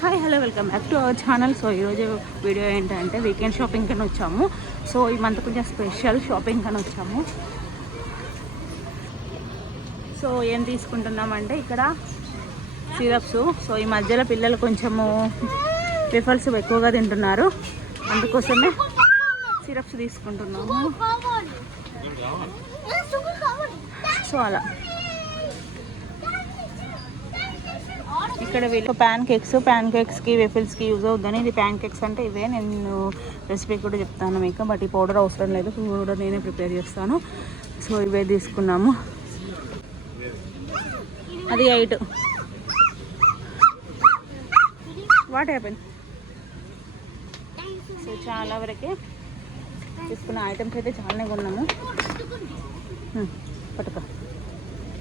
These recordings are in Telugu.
Hi hello welcome back to our channel. So ఈరోజు వీడియో ఏంటంటే వీకెండ్ షాపింగ్ అని వచ్చాము. సో ఈ మంత్ కొంచెం స్పెషల్ షాపింగ్ అని వచ్చాము. సో ఏం తీసుకుంటున్నామంటే ఇక్కడ సిరప్స్. సో ఈ మధ్యలో పిల్లలు కొంచెము రిఫల్స్ ఎక్కువగా తింటున్నారు, అందుకోసమే సిరప్స్ తీసుకుంటున్నాము. సో అలా ఇక్కడ వీళ్ళు ప్యాన్ కేక్స్కి వెఫిల్స్కి యూజ్ అవుతుందని. ఇది ప్యాన్ కేక్స్ అంటే ఇవే. నేను రెసిపీ కూడా చెప్తాను మీకు, బట్ ఈ పౌడర్ అవసరం లేదు, పౌడర్ నేనే ప్రిపేర్ చేస్తాను. సో ఇవే తీసుకున్నాము. అది 8. What happen. సో చాలా వరకే తీసుకున్న ఐటమ్స్ అయితే చాలానే కొన్నాము. పట్టుక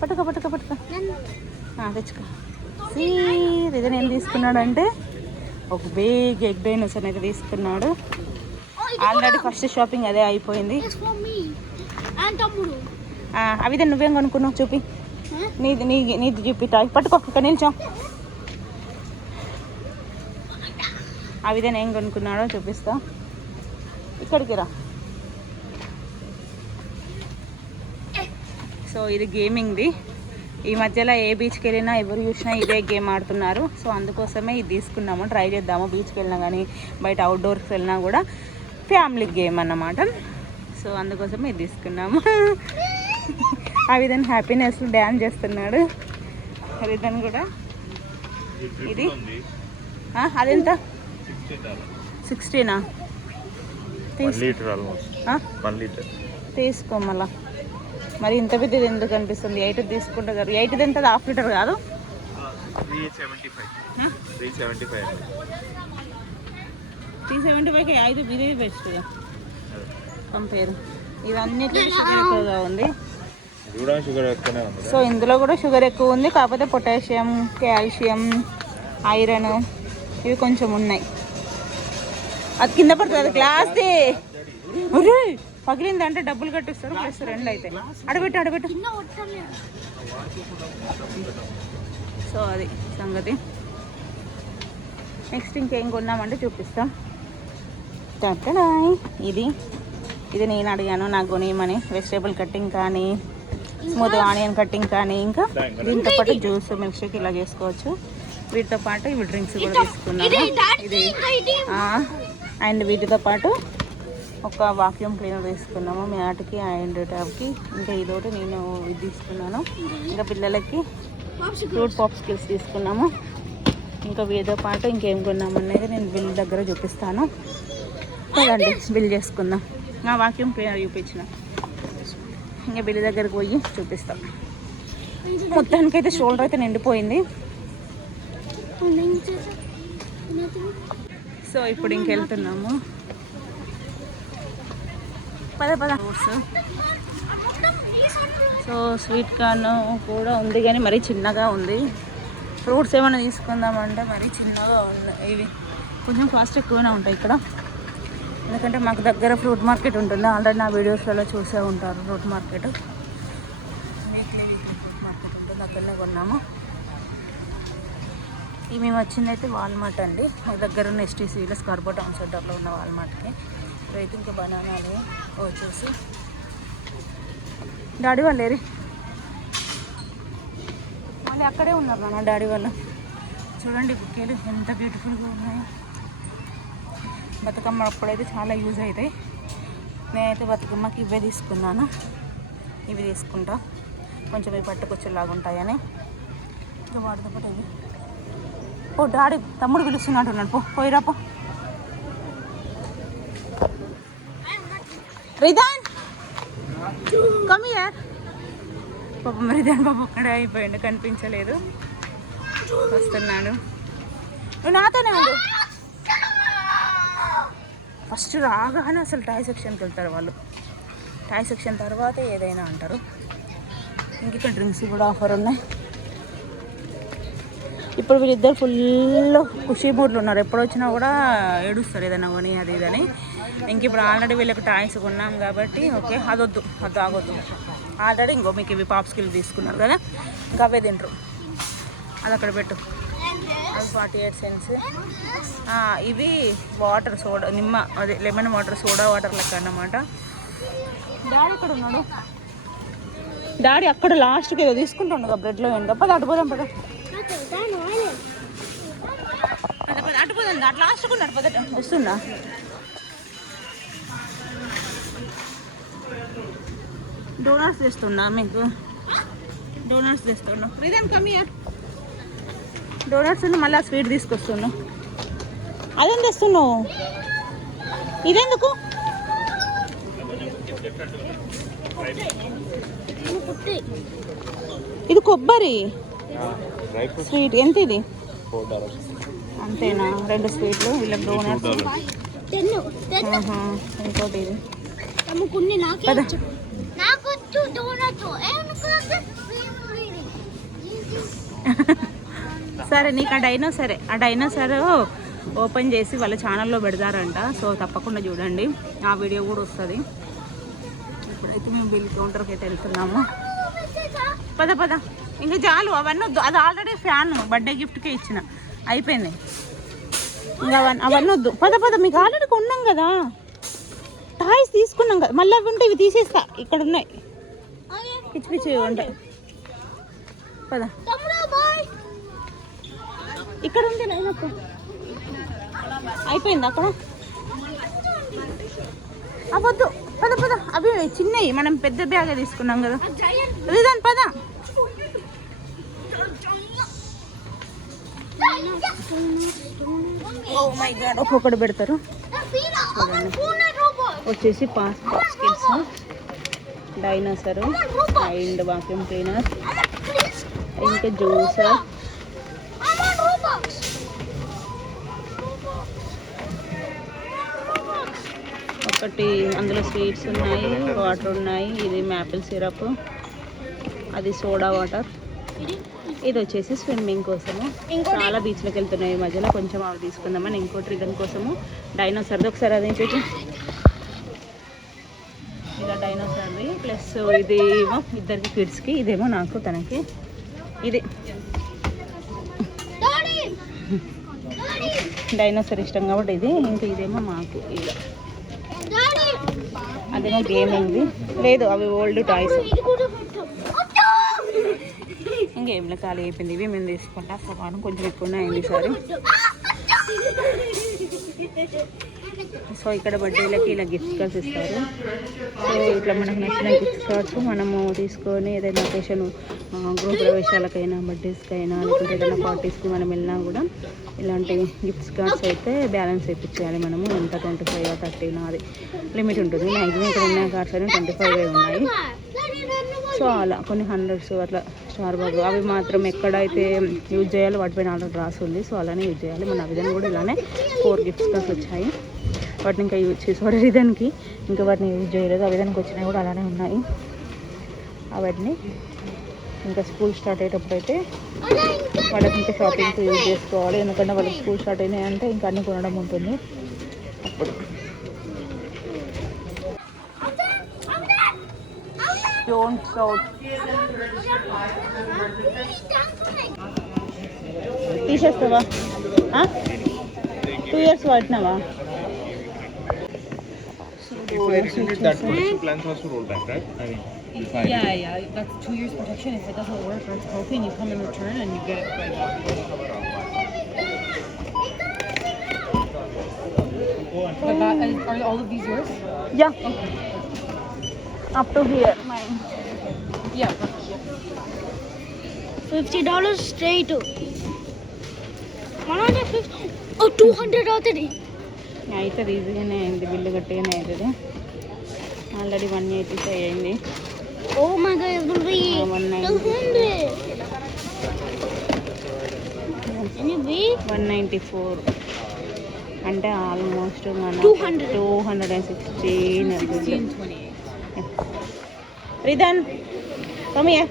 పట్టుక పట్టుక పట్టుక తెచ్చుకో. ఇది నేను తీసుకున్నాడు ఒక బిగ్ ఎగ్ డైనోసార్ అయితే తీసుకున్నాడు. ఆల్రెడీ ఫస్ట్ షాపింగ్ అదే అయిపోయింది. అవిదే నువ్వేం కొనుక్కున్నావు చూపి, నీది చూపి. పట్టుకో, ఇక్కడ నిల్చో. అవిదే నేను కొనుక్కున్నాడో చూపిస్తా. ఇక్కడికి రా. సో ఇది గేమింగ్ది. ఈ మధ్యలో ఏ బీచ్కి వెళ్ళినా ఎవరు చూసినా ఇదే గేమ్ ఆడుతున్నారు. సో అందుకోసమే ఇది తీసుకున్నాము, ట్రై చేద్దాము. బీచ్కి వెళ్ళినా కానీ బయట అవుట్డోర్స్కి వెళ్ళినా కూడా ఫ్యామిలీ గేమ్ అన్నమాట. సో అందుకోసమే ఇది తీసుకున్నాము. ఆ విధంగా హ్యాపీనెస్లో డ్యాన్స్ చేస్తున్నాడు రిధన్ కూడా. ఇది అదెంత? 16. తీసుకో మళ్ళా. మరి ఇంత పెద్దది ఎందుకు అనిపిస్తుంది? 8 తీసుకుంటారు. 8 ఎంత? ½ లీటర్ కాదు, 375కి 5 ఇదే బెస్ట్ కంపేర్. ఇవన్నిట్లో షుగర్ ఎక్కువగా ఉంది. సో ఇందులో కూడా షుగర్ ఎక్కువ ఉంది, కాకపోతే పొటాషియం, కాల్షియం, ఐరన్ ఇవి కొంచెం ఉన్నాయి. అది కింద పడుతుంది, అది గ్లాస్ది. పగిలింది అంటే డబ్బులు కట్టిస్తారు, ప్లస్ 2 అయితే. అడబెట్టు. సో అది సంగతి. నెక్స్ట్ ఇంకేం కొన్నామంటే చూపిస్తాం. ఇది నేను అడిగాను నాకు కొనియమని. వెజిటేబుల్ కట్టింగ్ కానీ, స్మూత్ ఆనియన్ కట్టింగ్ కానీ, ఇంకా దీంతో పాటు జ్యూస్, మిల్క్ షేక్ ఇలా చేసుకోవచ్చు. వీటితో పాటు ఇవి డ్రింక్స్ కూడా తీసుకున్నాము. ఇది అండ్ వీటితో పాటు ఒక వాక్యూమ్ క్లీనర్ తీసుకున్నాము మ్యాట్కి అండ్ ట్యాబ్కి. ఇంకా ఇదోటి నేను ఇది తీసుకున్నాను. ఇంకా పిల్లలకి ఫ్రూట్ పాప్స్కిల్స్ తీసుకున్నాము. ఇంకా వీటితో పాటు ఇంకేం కొన్నాము అనేది నేను బిల్ దగ్గర చూపిస్తాను. కదండి, బిల్ చేసుకుందాం. నా వాక్యూమ్ క్లీనర్ చూపించిన, ఇంకా బిల్ దగ్గరకు పోయి చూపిస్తాం. మొత్తానికైతే షోల్డర్ అయితే నిండిపోయింది. సో ఇప్పుడు ఇంకెళ్తున్నాము. పద ఫ్రూట్స్. సో స్వీట్ కార్న్ కూడా ఉంది కానీ మరీ చిన్నగా ఉంది. ఫ్రూట్స్ ఏమైనా తీసుకుందామంటే మరీ చిన్నగా ఉన్నాయి. ఇవి కొంచెం కాస్ట్ ఎక్కువనే ఉంటాయి ఇక్కడ, ఎందుకంటే మాకు దగ్గర ఫ్రూట్ మార్కెట్ ఉంటుంది. ఆల్రెడీ నా వీడియోస్లలో చూసే ఉంటారు. Fruit market weekly fruit market ఉంటుంది, అక్కడనే కొన్నాము. ఇవి మేము వచ్చింది అయితే వాల్మార్ట్ అండి. మాకు దగ్గర ఉన్న STCలో స్కార్బో టౌన్ సెంటర్లో ఉన్న వాల్మార్ట్కి. రైతు ఇంకా బనానాలు వచ్చేసి డాడీ వాళ్ళు ఏరి మళ్ళీ అక్కడే ఉన్నారు నాన్న డాడీ వాళ్ళు. చూడండి బుకేలు ఎంత బ్యూటిఫుల్గా ఉన్నాయి. బతుకమ్మ అప్పుడైతే చాలా యూజ్ అవుతాయి. నేనైతే బతుకమ్మకి ఇవే తీసుకున్నాను. ఇవి తీసుకుంటా, కొంచెం ఇవి పట్టుకొచ్చేలాగా ఉంటాయని. ఇంకా వాటితో పాటు ఇవి. ఓ డాడీ తమ్ముడు పిలుస్తున్నట్టు ఉన్నాడు, పోయిరాపో. రిదాన్ కమ్ హియర్. పాపం రిదాన్ పాపం అక్కడే అయిపోయిండు, కనిపించలేదు. వస్తున్నాడు. నువ్వు నాతోనే ఉండు. ఫస్ట్ రాగానే అసలు టాయ్ సెక్షన్కి వెళ్తారు వాళ్ళు. టాయ్ సెక్షన్ తర్వాతే ఏదైనా అంటారు. ఇంక ఇక్కడ డ్రింక్స్ కూడా ఆఫర్ ఉన్నాయి. ఇప్పుడు వీళ్ళిద్దరు ఫుల్ ఖుషీ మూడ్లు ఉన్నారు. ఎప్పుడు వచ్చినా కూడా ఏడుస్తారు ఏదైనా కొని అది ఇదని. ఇంక ఇప్పుడు ఆల్రెడీ వీళ్ళకి టాయ్స్ కొన్నాం కాబట్టి ఓకే, అది ఆగొద్దు. ఆల్రెడీ ఇంకో మీకు ఇవి పాప్స్కిల్ తీసుకున్నారు కదా, ఇంకా అవే తింటారు. అది అక్కడ పెట్టు. అవి 48 cents. ఇవి వాటర్ సోడా నిమ్మ అదే లెమన్ వాటర్ సోడా వాటర్ లెక్క అన్నమాట. డాడీ ఎక్కడ ఉన్నాడు? డాడీ అక్కడ లాస్ట్కి ఏదో తీసుకుంటుండగా బ్రెడ్లో ఏంటో పద అటుపోదాం పద అటుపోదాం అటు లాస్ట్కి ఉన్నాడు పద వస్తుందా డోనట్స్ తెస్తున్నా మీకు డోనట్స్ తెస్తున్నా ఇదేం కమ్మియా డోనట్స్ మళ్ళీ స్వీట్ తీసుకొస్తున్నా అదేం తెస్తున్నావు ఇదెందుకు ఇది కొబ్బరి స్వీట్ ఎంత ఇది అంతేనా 2 స్వీట్లు వీళ్ళకి డోనట్స్ ఇంకోటి ఇది సరే నీకు ఆ డైనోసర్ ఓపెన్ చేసి వాళ్ళ ఛానల్లో పెడతారంట. సో తప్పకుండా చూడండి, ఆ వీడియో కూడా వస్తుంది. ఇప్పుడైతే మేము బిల్ కౌంటర్కి అయితే వెళ్తున్నాము. పద పద ఇంకా చాలు అవన్నీ వద్దు. అది ఆల్రెడీ ఫ్యాన్ బర్త్డే గిఫ్ట్కే ఇచ్చిన అయిపోయింది. ఇంకా అవన్నీ వద్దు. పద పద మీకు ఆల్రెడీ కొన్నాం కదా, టాయ్స్ తీసుకున్నాం కదా, మళ్ళీ అవి ఉంటే ఇవి తీసేస్తా. ఇక్కడ ఉన్నాయి పిచ్చి పిచ్చి ఉంటాయి. పద ఇక్కడ ఉంది లైనప్పు అయిపోయింది అక్కడ అవద్దు. పద పద అవి చిన్నవి మనం పెద్ద బ్యాగ్ తీసుకున్నాం కదా దాని పద. ఓ మై గాడ్ ఒక్కొక్కటి పెడతారు వచ్చేసి passport skills dinosaur and vacuum cleaner ఇంకా జ్యూసర్ ఒకటి అందులో స్వీట్స్ ఉన్నాయి వాటర్ ఉన్నాయి. ఇది మ్యాపిల్ సిరప్ అది సోడా వాటర్ ఇది వచ్చేసి స్విమ్మింగ్ కోసము. చాలా బీచ్లకు వెళ్తున్నాయి ఈ మధ్యలో కొంచెం అవి తీసుకుందామని. ఇంకోటి రిటర్న్ కోసము డైనోసర్ది ఒకసారి అది చూసి ఇలా డైనోసర్ది ప్లస్ ఇది ఏమో ఇద్దరికి కిడ్స్కి ఇదేమో నాకు తనకి ఇది డైనోసర్ ఇష్టం కాబట్టి ఇది ఇంకా ఇదేమో మాకు ఇలా అదేమో గేమింగ్ది లేదు అవి ఓల్డ్ టాయ్స్ ఇంకేంలో ఖాళీ అయిపోయింది. ఇవి మేము తీసుకుంటా సమానం కొంచెం ఎక్కువనే అయింది ఈసారి. సో ఇక్కడ బర్త్డేలకి ఇలా గిఫ్ట్ కార్డ్స్ ఇస్తారు. సో ఇట్లా మనకు నచ్చిన గిఫ్ట్ కార్డ్స్ మనము తీసుకొని ఏదైనా ఒకేషన్ గృహ ప్రవేశాలకైనా బర్త్డేస్కైనా లేకుంటే ఏదైనా పార్టీస్కి మనం వెళ్ళినా కూడా ఇలాంటి గిఫ్ట్స్ కార్డ్స్ అయితే బ్యాలెన్స్ వేయించాలి మనము. ఎంత 25 30 అది లిమిట్ ఉంటుంది. మ్యాక్సిమం ఇక్కడ ఉన్న కార్డ్స్ అనేవి 25 ఉన్నాయి. సో అలా కొన్ని హండ్రెడ్స్ అట్లా స్టార్ బాబు అవి మాత్రం ఎక్కడైతే యూజ్ చేయాలో వాటిపైన ఆర్డర్ రాసి ఉంది. సో అలానే యూజ్ చేయాలి. మన విధానం కూడా ఇలానే 4 గిఫ్ట్స్ కార్డ్స్ వచ్చాయి. వాటిని ఇంకా యూజ్ చేసి రిధన్కి ఇంకా వాటిని యూజ్ చేయలేదు. ఆ విధానికి వచ్చినాయి కూడా అలానే ఉన్నాయి. అవన్నీ ఇంకా స్కూల్ స్టార్ట్ అయ్యేటప్పుడు అయితే వాళ్ళకి ఇంకా షాపింగ్కి యూజ్ చేసుకోవాలి. ఎందుకంటే వాళ్ళకి స్కూల్ స్టార్ట్ అయినాయంటే ఇంకా అన్నీ కొనడం ఉంటుంది అప్పుడు. తీసేస్తావా 2 years వాడినావా? That plan was to roll back, right? I mean, yeah. That's 2 years protection. If it doesn't work or it's broken, you come and return and you get it right back. Are all of these yours? Yeah. Okay. Up to here. Mine. Yeah. $50 straight. 150. Oh, 200 అవుతుంది. అవుతుంది ఈజీగానే అయింది. బిల్లు గట్టిగానే అవుతుంది. ఆల్రెడీ 185 అయింది. Oh my god, it's going to be 194 అంటే ఆల్మోస్ట్ మన 216 రిధన్ కమియా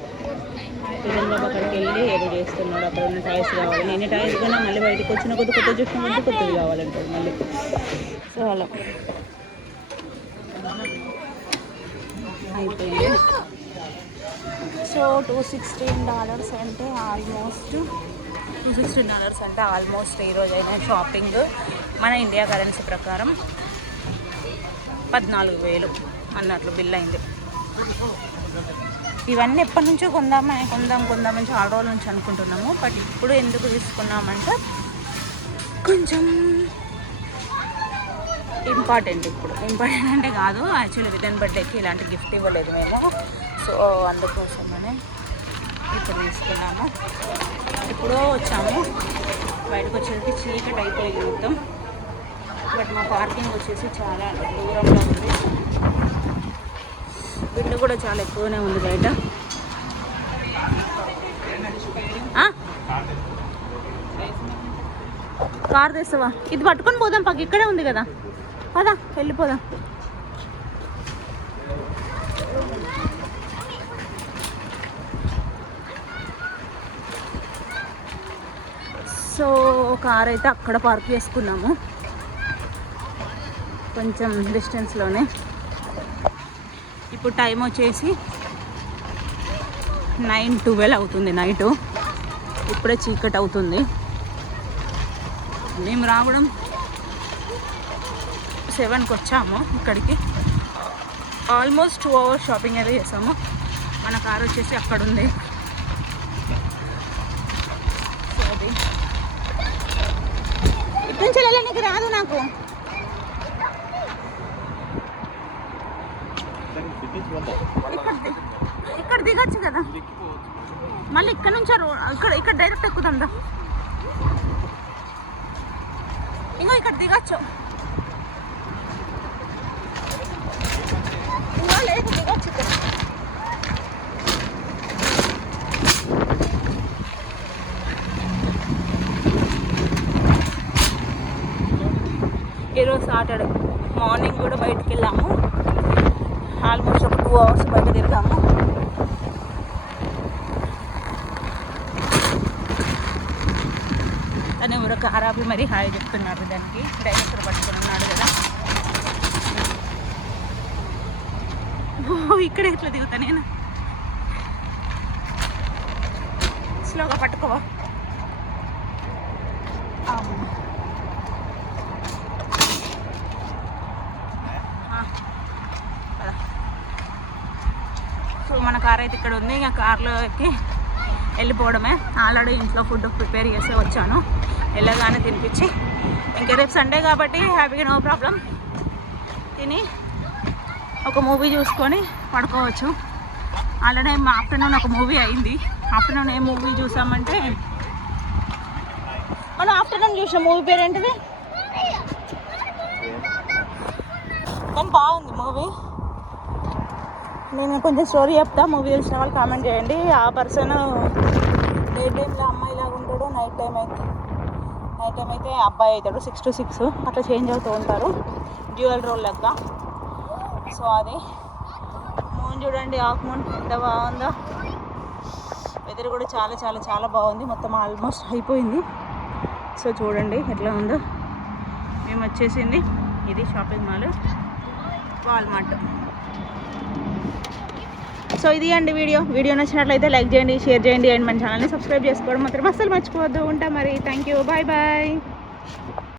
రిధన్ బాబు అక్కడికి వెళ్ళి ఏదో చేస్తున్నాడు. అక్కడ ఉన్న టాయ్స్ కావాలి. ఎన్ని టాయ్స్ కొన్నా మళ్ళీ బయటకు వచ్చిన కొద్ది కొత్త చూసిన కొద్ది కొత్తది కావాలంటాడు మళ్ళీ. సో అలా అయిపోయింది. సో $216 అంటే ఆల్మోస్ట్ $216 అంటే ఆల్మోస్ట్ ఈరోజు అయిన షాపింగ్ మన ఇండియా కరెన్సీ ప్రకారం 14,000 అన్నట్లు బిల్ అయింది. ఇవన్నీ ఎప్పటి నుంచో కొందామని చాలా రోజుల నుంచి అనుకుంటున్నాము. బట్ ఇప్పుడు ఎందుకు తీసుకున్నామంటే కొంచెం ఇంపార్టెంట్ అంటే కాదు, యాక్చువల్లీ రిటర్న్ బర్త్డేకి ఇలాంటి గిఫ్ట్ ఇవ్వలేదు మేము. సో అందుకోసమనే ఇప్పుడు తీసుకున్నాము. ఇప్పుడు వచ్చాము, బయటకు వచ్చేసి చీకటి అయిపోయింది మొత్తం. బట్ మా పార్కింగ్ వచ్చేసి చాలా దూరంలో ఉంది, విండ్ కూడా చాలా ఎక్కువనే ఉంది బయట. కార్ తెస్తావా? ఇది పట్టుకొని పోదాం, పక్క ఇక్కడే ఉంది కదా, పదా వెళ్ళిపోదాం. సో కార్ అయితే అక్కడ పార్క్ చేసుకున్నాము, కొంచెం డిస్టెన్స్లోనే. ఇప్పుడు టైం వచ్చేసి 9:12 అవుతుంది నైటు. ఇప్పుడే చీకటి అవుతుంది. మేము రావడం 7కి వచ్చాము ఇక్కడికి. ఆల్మోస్ట్ 2 hours షాపింగ్ అయితే చేసాము. మన కార్ వచ్చేసి అక్కడ ఉంది. సో అది ఇటు నుంచి వెళ్ళడానికి రాదు నాకు. ఇక్కడ దిగచ్చు కదా, మళ్ళీ ఇక్కడ నుంచి ఇక్కడ డైరెక్ట్ ఎక్కుదాం రా. ఇంకో ఇక్కడ దిగచ్చు, ఇంకో లేదు దిగచ్చు ఇక్కడ. ఈరోజు సాటర్డే మార్నింగ్ కూడా బయటికి వెళ్ళాము. ఆల్మోస్ట్ ఒక 2 hours బయట తిరిగాము. తను ఎవరో కారాపి మరి హాయ్ చెప్తున్నారు. దానికి డైనోసర్ పట్టుకొని ఉన్నాడు కదా. ఓ ఇక్కడ ఎట్లా దిగుతా నేను? స్లోగా పట్టుకోవా. సో మన కార్ అయితే ఇక్కడ ఉంది. ఇంకా కార్లో ఎక్కి వెళ్ళిపోవడమే. ఆల్రెడీ ఇంట్లో ఫుడ్ ప్రిపేర్ చేసే వచ్చాను. వెళ్ళగానే తినిపించి, ఇంకా రేపు సండే కాబట్టి హ్యాపీగా నో ప్రాబ్లం తిని ఒక మూవీ చూసుకొని పడుకోవచ్చు. ఆల్రెడీ ఆఫ్టర్నూన్ ఒక మూవీ అయింది. ఆఫ్టర్నూన్ ఏ మూవీ చూసామంటే, మనం ఆఫ్టర్నూన్ చూసాం మూవీ పేరు ఏంటిది? కానీ బాగుంది మూవీ. నేను కొంచెం స్టోరీ చెప్తా, మూవీ తెలిసిన వాళ్ళు కామెంట్ చేయండి. ఆ పర్సన్ డే టైంలో అమ్మాయిలాగా ఉంటాడు, నైట్ టైం అయితే అబ్బాయి అవుతాడు. 6 to 6 అట్లా చేంజ్ అవుతూ ఉంటారు, డ్యూయల్ రోల్ లెక్క. సో అది మూన్ చూడండి, హాఫ్ మూన్ ఎంత బాగుందో. వెదర్ కూడా చాలా చాలా చాలా బాగుంది. మొత్తం ఆల్మోస్ట్ అయిపోయింది. సో చూడండి ఎట్లా ఉందో. మేము వచ్చేసింది ఇది షాపింగ్ మాల్ వాల్మార్ట్. సో ఇది అండి వీడియో నచ్చినట్లయితే లైక్ చేయండి, షేర్ చేయండి అండ్ మన ఛానల్ని సబ్స్క్రైబ్ చేసుకోవడం మాత్రం అస్సలు మర్చిపోవద్దు. ఉంటా మరి. Thank you, bye bye.